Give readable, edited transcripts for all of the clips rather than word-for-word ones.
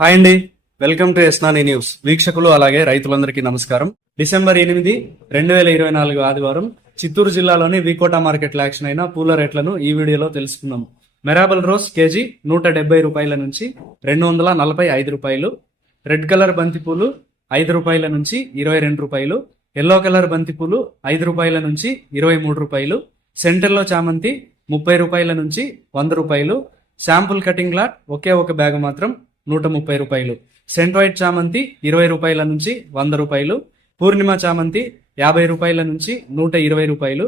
Hi అండి, welcome to ఎస్నాని news. వీక్షకులు అలాగే రైతులందరికీ నమస్కారం. డిసెంబర్ 8, 2024 ఆదివారం చిత్తూరు జిల్లాలోని వీకోటా మార్కెట్ లో యాక్షన్ అయిన పూల రేట్లను ఈ వీడియోలో తెలుసుకుందాం. మెరాబల్ రోజ్ కేజీ 170 రూపాయల నుంచి 245 రూపాయలు, రెడ్ కలర్ బంతిపూలు 5 రూపాయల నుంచి 22 రూపాయలు, ఎల్లో కలర్ బంతిపూలు 5 రూపాయల నుంచి 23 రూపాయలు, సెంటర్లో చామంతి 30 రూపాయల నుంచి 100 రూపాయలు, శాంపుల్ కటింగ్ లాట్ ఒకే ఒక బ్యాగ్ మాత్రం 130 రూపాయలు, సెంట్ వైట్ చామంతి 20 రూపాయల నుంచి 100 రూపాయలు, పూర్ణిమ చామంతి 50 రూపాయల నుంచి 120 రూపాయలు,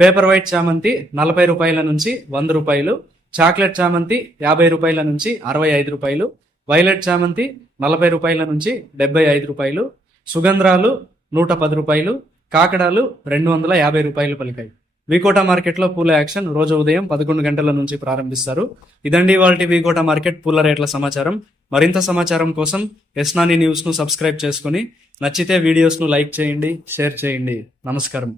పేపర్ వైట్ చామంతి 40 రూపాయల నుంచి 100 రూపాయలు, చాక్లెట్ చామంతి 50 రూపాయల నుంచి 65 రూపాయలు, వైలెట్ చామంతి 40 రూపాయల నుంచి 75 రూపాయలు, సుగంధ్రాలు 110 రూపాయలు, కాకడాలు 250 రూపాయలు పలికాయి. వీకోటా మార్కెట్ లో పూల యాక్షన్ రోజు ఉదయం 11 గంటల నుంచి ప్రారంభిస్తారు. ఇదండి ఇవాల్టి వీకోటా మార్కెట్ పూల రేట్ల సమాచారం. మరింత సమాచారం కోసం ఎస్నాని న్యూస్ ను సబ్స్క్రైబ్ చేసుకుని నచ్చితే వీడియోస్ ను లైక్ చేయండి, షేర్ చేయండి. నమస్కారం.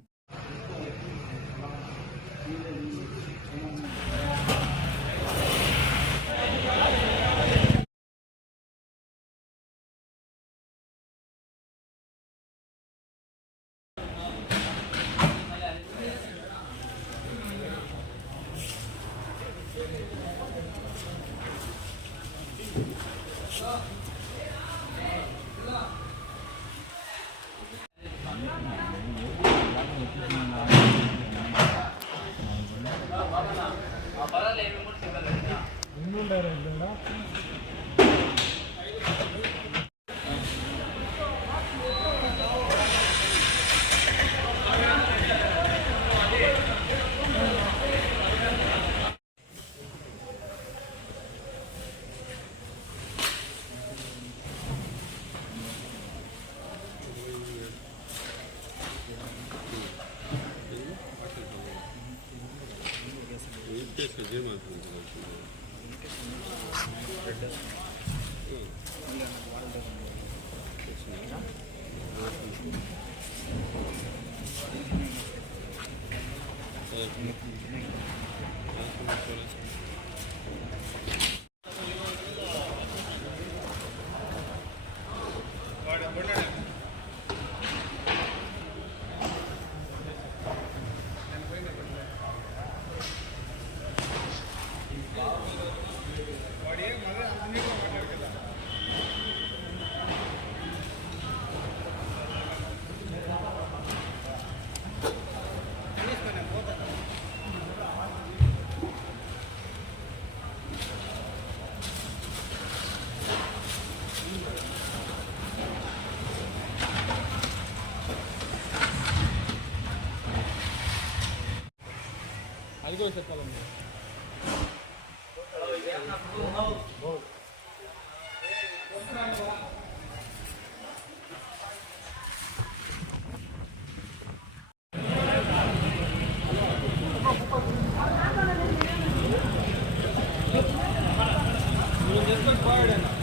అదిగో చెప్పాలండి. నువ్వు చేసుకొని పోయాడన్నా